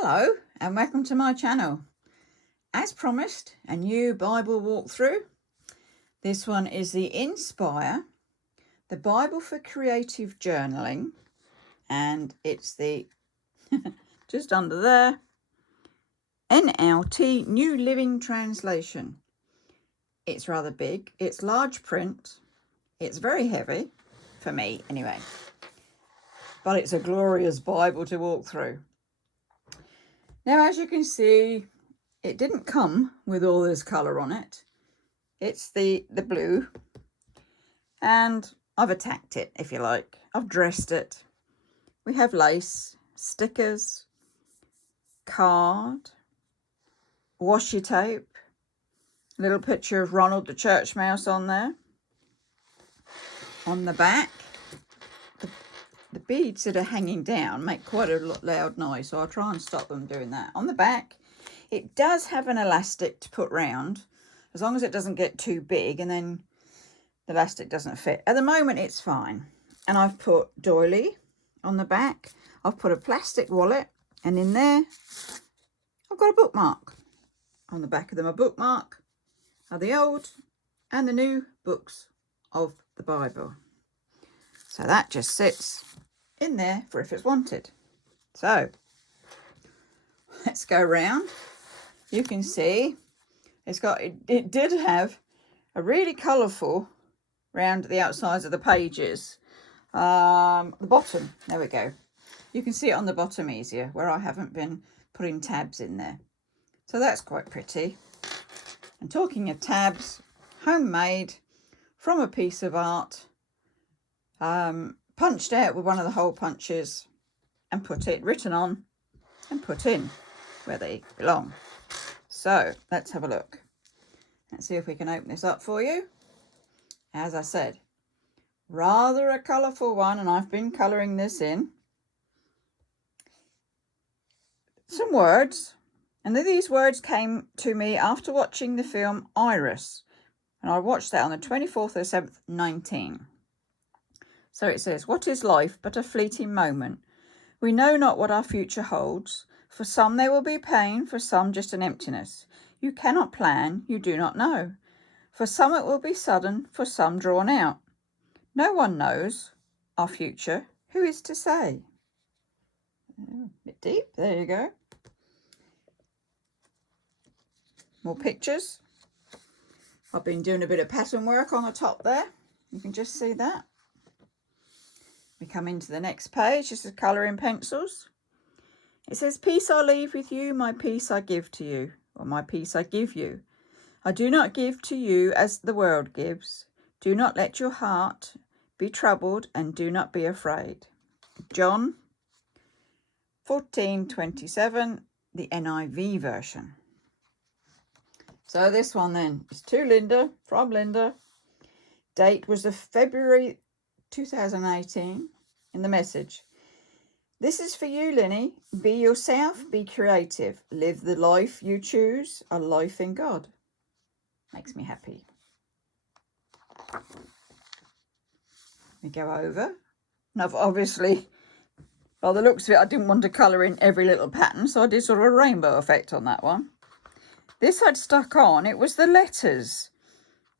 Hello and welcome to my channel. As promised, a new Bible walkthrough. This one is the Inspire, the Bible for Creative Journaling, and it's the, just under there, NLT New Living Translation. It's rather big, it's large print, it's very heavy, for me anyway, but it's a glorious Bible to walk through. Now, as you can see, it didn't come with all this colour on it. It's the blue, and I've attacked it, if you like. I've dressed it. We have lace, stickers, card, washi tape, little picture of Ronald the church mouse on there. On the back, the beads that are hanging down make quite a loud noise, so I'll try and stop them doing that. On the back, it does have an elastic to put round, as long as it doesn't get too big and then the elastic doesn't fit. At the moment, it's fine. And I've put doily on the back. I've put a plastic wallet, and in there, I've got a bookmark. On the back of them, a bookmark are the old and the new books of the Bible. So that just sits in there for if it's wanted. So let's go round. You can see it's got, it did have a really colourful round the outsides of the pages. The bottom, there we go. You can see it on the bottom easier where I haven't been putting tabs in there. So that's quite pretty. And talking of tabs, homemade from a piece of art, punched out with one of the hole punches and written on and put in where they belong. So let's have a look. Let's see if we can open this up for you. As I said, rather a colourful one, and I've been colouring this in. Some words, and these words came to me after watching the film Iris, and I watched that on the 24th of 7th, 19. So it says, "What is life but a fleeting moment? We know not what our future holds. For some there will be pain, for some just an emptiness. You cannot plan, you do not know. For some it will be sudden, for some drawn out. No one knows our future, who is to say?" Oh, a bit deep, there you go. More pictures. I've been doing a bit of pattern work on the top there. You can just see that. We come into the next page. This is colouring pencils. It says, "Peace I leave with you, my peace I give to you," or "my peace I give you. I do not give to you as the world gives. Do not let your heart be troubled, and do not be afraid." John 14:27, the NIV version. So this one then is to Linda, from Linda. Date was the February 2018 in the message. "This is for you, Linny. Be yourself, be creative. Live the life you choose, a life in God." Makes me happy. We go over. And I've obviously, by the looks of it, I didn't want to colour in every little pattern, so I did sort of a rainbow effect on that one. This I'd stuck on, it was the letters.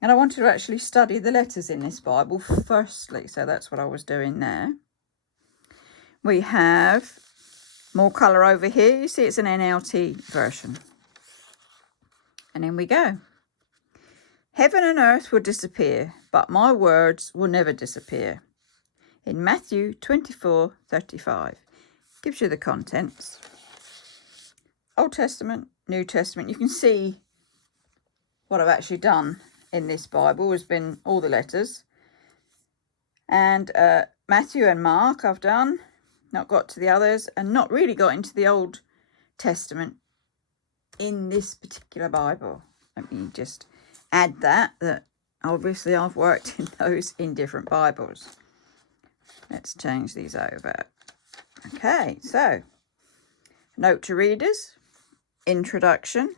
And I wanted to actually study the letters in this Bible firstly, so that's what I was doing there. We have more colour over here. You see it's an NLT version. And in we go. "Heaven and earth will disappear, but my words will never disappear." In Matthew 24:35. Gives you the contents. Old Testament, New Testament. You can see what I've actually done in this Bible has been all the letters. And Matthew and Mark I've done. Not got to the others, and not really got into the Old Testament in this particular Bible. Let me just add that obviously I've worked in those in different Bibles. Let's change these over. Okay, so note to readers, introduction,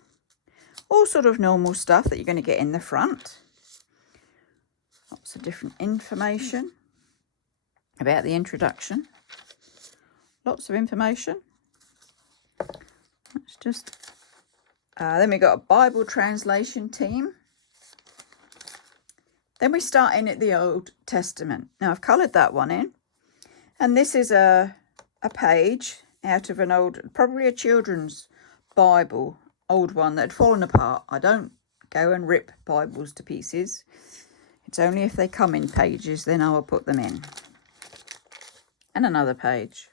all sort of normal stuff that you're going to get in the front. Lots of different information about the introduction. Lots of information Then we got a Bible translation team. Then we start in at the Old Testament. Now I've coloured that one in. And this is a page out of an old, probably a children's Bible, old one that had fallen apart. I don't go and rip Bibles to pieces. It's only if they come in pages, then I will put them in. And another page.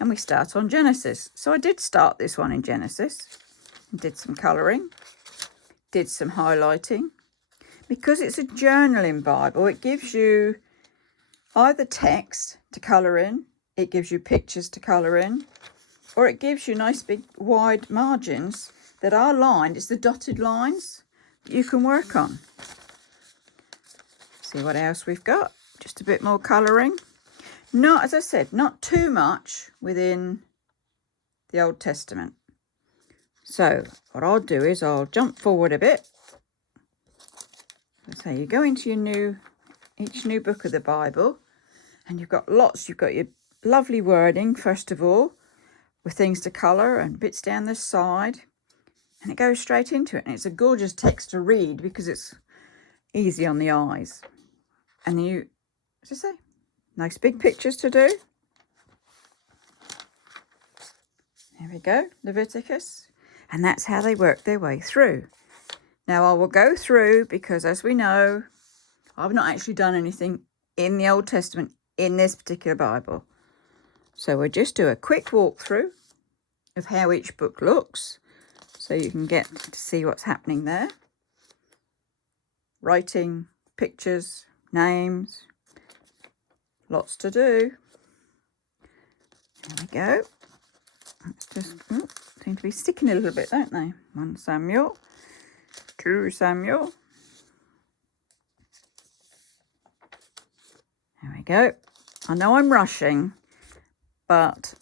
And we start on Genesis. So I did start this one in Genesis. Did some colouring. Did some highlighting. Because it's a journaling Bible, it gives you either text to colour in, it gives you pictures to colour in, or it gives you nice big wide margins that are lined. It's the dotted lines that you can work on. See what else we've got. Just a bit more colouring. Not, as I said, not too much within the Old Testament. So what I'll do is I'll jump forward a bit. So you go into your each new book of the Bible, and you've got your lovely wording, first of all, with things to colour and bits down the side, and it goes straight into it. And it's a gorgeous text to read because it's easy on the eyes. And you, as I say, nice big pictures to do. There we go, Leviticus. And that's how they work their way through. Now I will go through because, as we know, I've not actually done anything in the Old Testament in this particular Bible. So we'll just do a quick walkthrough of how each book looks so you can get to see what's happening there. Writing, pictures, names, lots to do. There we go. Let's just, seem to be sticking a little bit, don't they? 1 Samuel. 2 Samuel. There we go. I know I'm rushing, but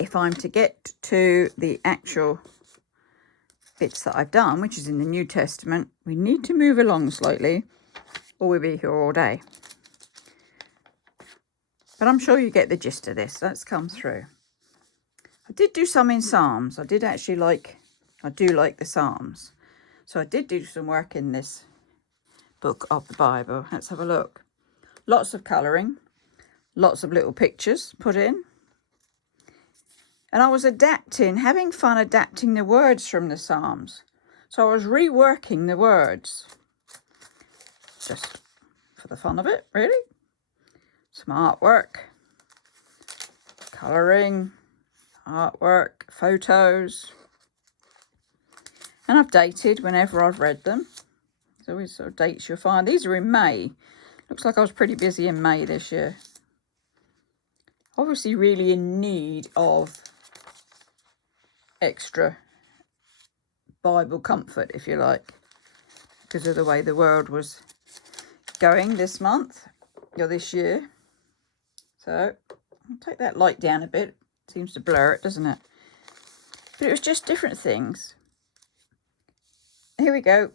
if I'm to get to the actual bits that I've done, which is in the New Testament, we need to move along slightly or we'll be here all day. But I'm sure you get the gist of this. Let's come through. I did do some in Psalms. I do like the Psalms. So I did do some work in this book of the Bible. Let's have a look. Lots of colouring, lots of little pictures put in. And I was having fun adapting the words from the Psalms. So I was reworking the words. Just for the fun of it, really. Some artwork, colouring, artwork, photos. And I've dated whenever I've read them. There's always sort of dates you'll find. These are in May. Looks like I was pretty busy in May this year. Obviously really in need of extra Bible comfort, if you like, because of the way the world was going this month, or this year. So I'll take that light down a bit. Seems to blur it, doesn't it? But it was just different things. Here we go.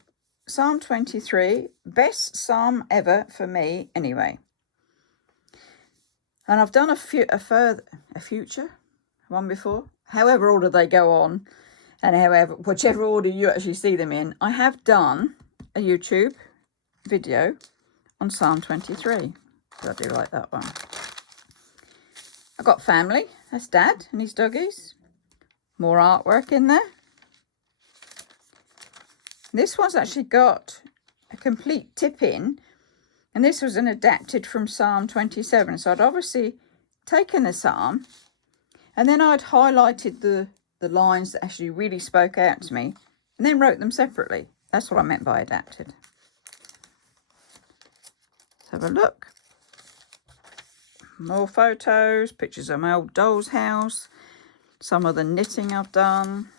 Psalm 23, best psalm ever for me anyway. And I've done a future one before. However order they go on, and whichever order you actually see them in. I have done a YouTube video on Psalm 23. I do like that one. I've got family. That's Dad and his doggies. More artwork in there. This one's actually got a complete tip in, and this was an adapted from Psalm 27. So I'd obviously taken the psalm, and then I'd highlighted the lines that actually really spoke out to me, and then wrote them separately. That's what I meant by adapted. Let's have a look. More photos, pictures of my old doll's house, some of the knitting I've done.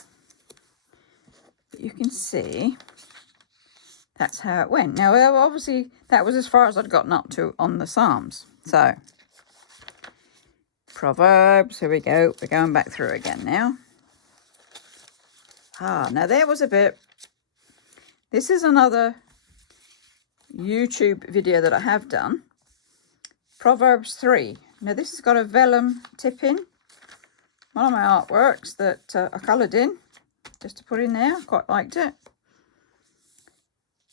But you can see that's how it went. Now, obviously, that was as far as I'd gotten up to on the Psalms. So, Proverbs, here we go. We're going back through again now. Now there was a bit. This is another YouTube video that I have done. Proverbs 3. Now this has got a vellum tip in. one of my artworks that I coloured in, just to put in there. I quite liked it.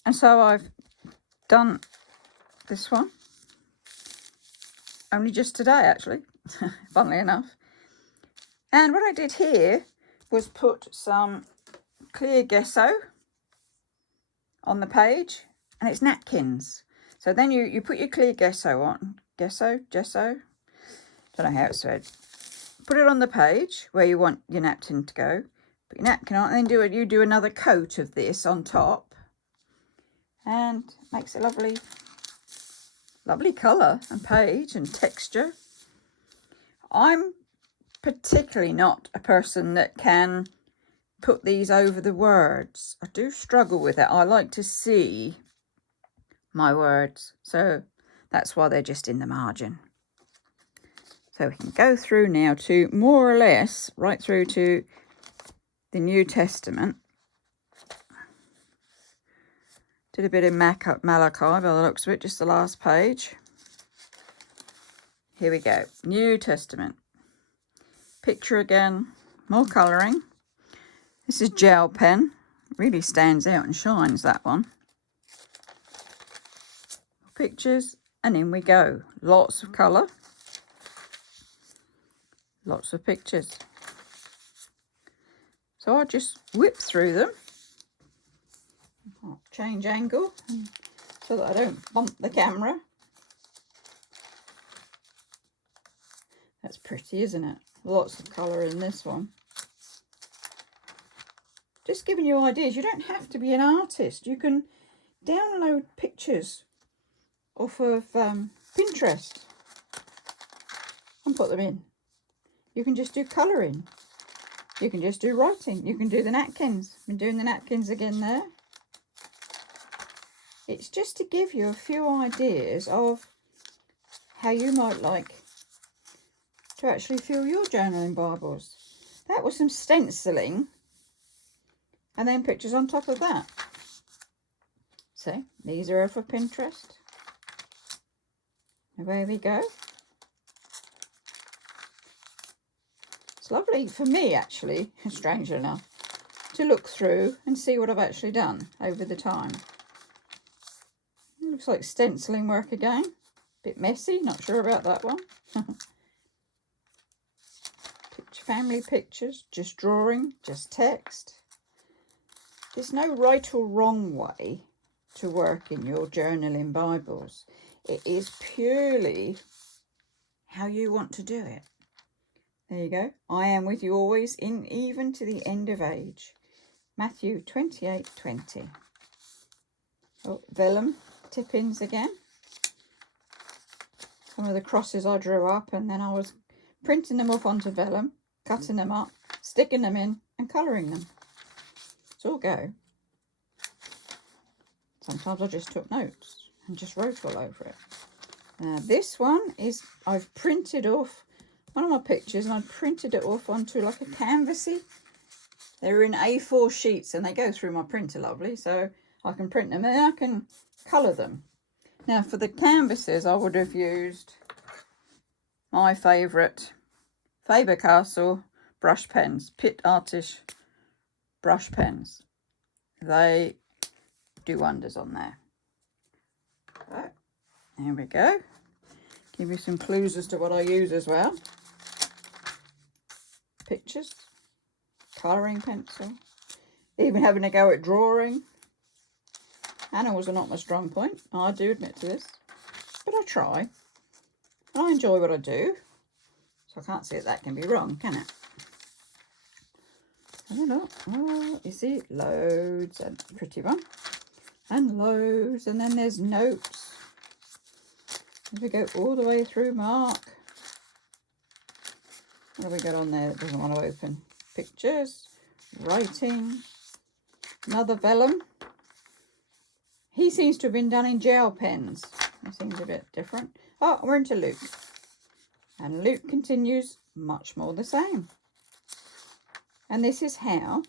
And so I've done this one. Only just today, actually, funnily enough. And what I did here was put some clear gesso on the page, and it's napkins. So then you put your clear gesso on. Gesso? Don't know how it's said. Put it on the page where you want your napkin to go. Put your napkin on, and then you do another coat of this on top. And makes a lovely colour and page and texture. I'm particularly not a person that can put these over the words. I do struggle with it. I like to see my words, so that's why they're just in the margin. So we can go through now to more or less right through to the New Testament. Did a bit of Malachi by the looks of it, just the last page. Here we go. New Testament. Picture again, more colouring. This is gel pen. Really stands out and shines, that one. Pictures, and in we go. Lots of colour. Lots of pictures. So I just whip through them. I'll change angle so that I don't bump the camera. That's pretty, isn't it? Lots of colour in this one. Just giving you ideas. You don't have to be an artist. You can download pictures off of Pinterest and put them in. You can just do colouring. You can just do writing. You can do the napkins. I've been doing the napkins again there. It's just to give you a few ideas of how you might like to actually fill your journaling Bibles. That was some stenciling and then pictures on top of that. So these are for Pinterest. Away we go. It's lovely for me, actually, strangely enough, to look through and see what I've actually done over the time. It looks like stenciling work again. Bit messy, not sure about that one. Family pictures, just drawing, just text. There's no right or wrong way to work in your journaling Bibles. It is purely how you want to do it. There you go. I am with you always, in even to the end of age. Matthew 28:20. Oh, vellum tip-ins again. Some of the crosses I drew up, and then I was printing them off onto vellum, cutting them up, sticking them in and colouring them. It's all go. Sometimes I just took notes and just wrote all over it. This one is, I've printed off one of my pictures and I printed it off onto like a canvassy. They're in A4 sheets and they go through my printer lovely, so I can print them and then I can colour them. Now for the canvases I would have used my favourite Faber-Castell brush pens, Pitt Artish brush pens. They do wonders on there. Right, there we go. Give you some clues as to what I use as well. Pictures, colouring pencil, even having a go at drawing. Animals are not my strong point, I do admit to this, but I try. And I enjoy what I do, so I can't see that can be wrong, can it? I don't know. Oh, you see, loads, and pretty one, and loads, and then there's notes. As we go all the way through, Mark. What have we got on there that doesn't want to open? Pictures, writing, another vellum. He seems to have been done in gel pens. It seems a bit different. Oh, we're into Luke. And Luke continues much more the same. And this is how,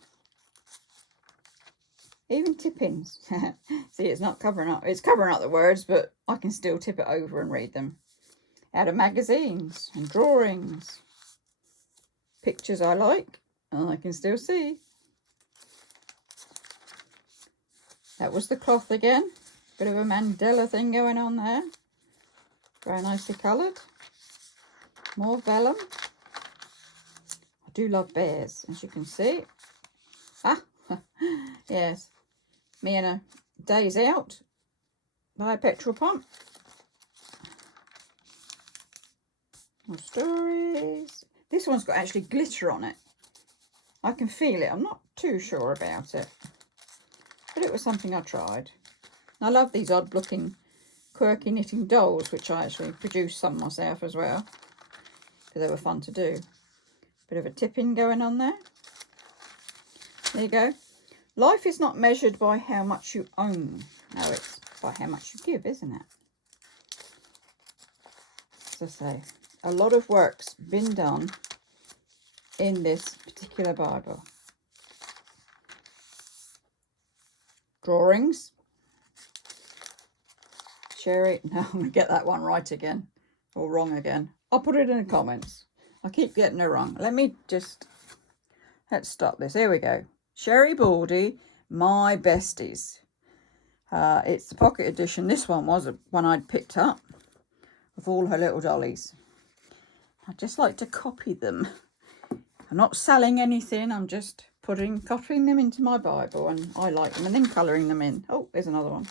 even tip-ins. See, it's not covering up. It's covering up the words, but I can still tip it over and read them. Out of magazines and drawings. pictures I like, and I can still see. That was the cloth again. Bit of a Mandela thing going on there. Very nicely coloured. More vellum. I do love bears, as you can see. Ah, yes. Me and a day's out by a petrol pump. More stories. This one's got actually glitter on it. I can feel it. I'm not too sure about it, but it was something I tried. I love these odd looking quirky knitting dolls, which I actually produced some myself as well, because they were fun to do. Bit of a tipping going on there. There you go. Life is not measured by how much you own. No, it's by how much you give, isn't it? As I say, a lot of work's been done in this particular Bible. Drawings. Sherry, no, I'm going to get that one right again, or wrong again. I'll put it in the comments. I keep getting it wrong. Let's stop this. Here we go. Sherry Baldy, My Besties. It's the pocket edition. This one was one I'd picked up of all her little dollies. I just like to copy them. I'm not selling anything. I'm just copying them into my Bible, and I like them, and then colouring them in. Oh, there's another one.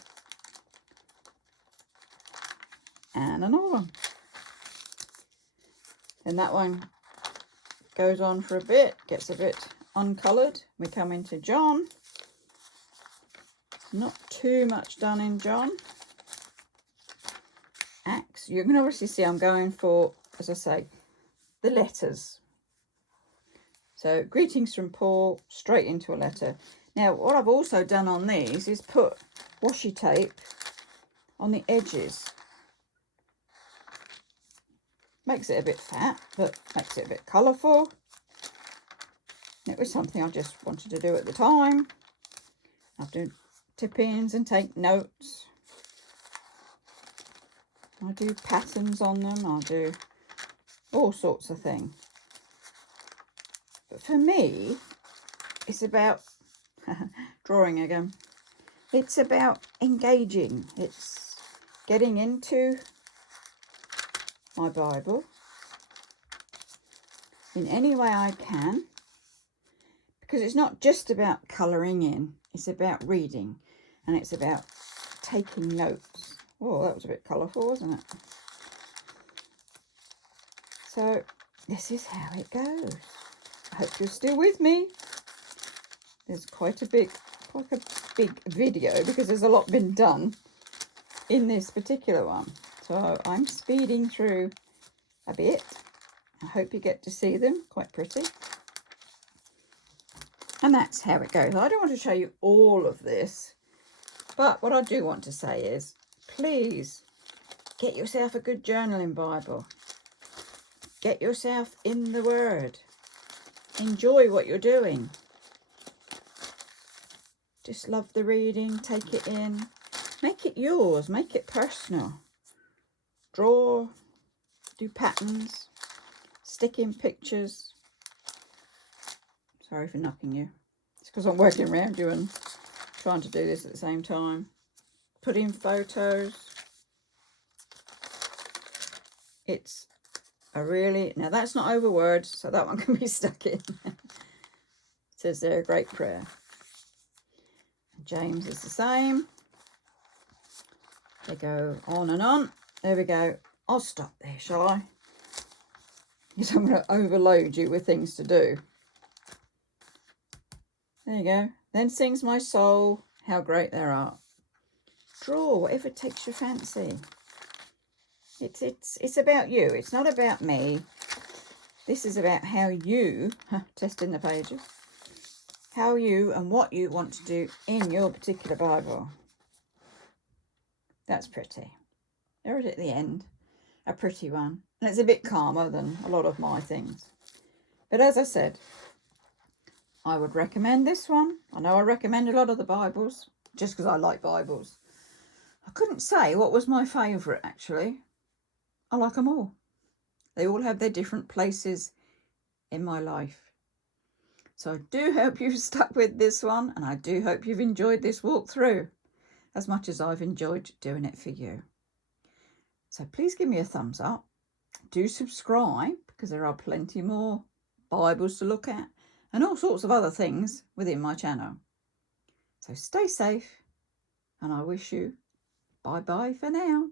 And another one. And that one goes on for a bit, gets a bit uncoloured. We come into John. Not too much done in John. Acts. You can obviously see I'm going for, as I say, the letters. So, greetings from Paul, straight into a letter. Now, what I've also done on these is put washi tape on the edges. Makes it a bit fat, but makes it a bit colourful. It was something I just wanted to do at the time. I'll do tip-ins and take notes. I do patterns on them. I'll do all sorts of things. But for me, it's about drawing again. It's about engaging. It's getting into my Bible in any way I can, because it's not just about colouring in. It's about reading, and it's about taking notes. Oh, that was a bit colourful, wasn't it? So this is how it goes. I hope you're still with me. There's quite a big video, because there's a lot been done in this particular one. So I'm speeding through a bit. I hope you get to see them. Quite pretty. And that's how it goes. I don't want to show you all of this, but what I do want to say is, please get yourself a good journaling Bible. Get yourself in the Word. Enjoy what you're doing. Just love the reading. Take it in. Make it yours. Make it personal. Draw. Do patterns. Stick in pictures. Sorry for knocking you. It's because I'm working around you and trying to do this at the same time. Put in photos. It's a really... Now, that's not over words, so that one can be stuck in. It says there, a great prayer. James is the same. They go on and on. There we go. I'll stop there, shall I? Because I'm going to overload you with things to do. There you go. Then sings my soul, how great thou art. Draw whatever takes your fancy. It's about you. It's not about me. This is about how you, testing the pages, how you and what you want to do in your particular Bible. That's pretty. There it is at the end. A pretty one. And it's a bit calmer than a lot of my things. But as I said, I would recommend this one. I know I recommend a lot of the Bibles, just because I like Bibles. I couldn't say what was my favourite, actually. I like them all. They all have their different places in my life. So I do hope you've stuck with this one, and I do hope you've enjoyed this walkthrough as much as I've enjoyed doing it for you. So please give me a thumbs up. Do subscribe, because there are plenty more Bibles to look at and all sorts of other things within my channel. So stay safe, and I wish you bye-bye for now.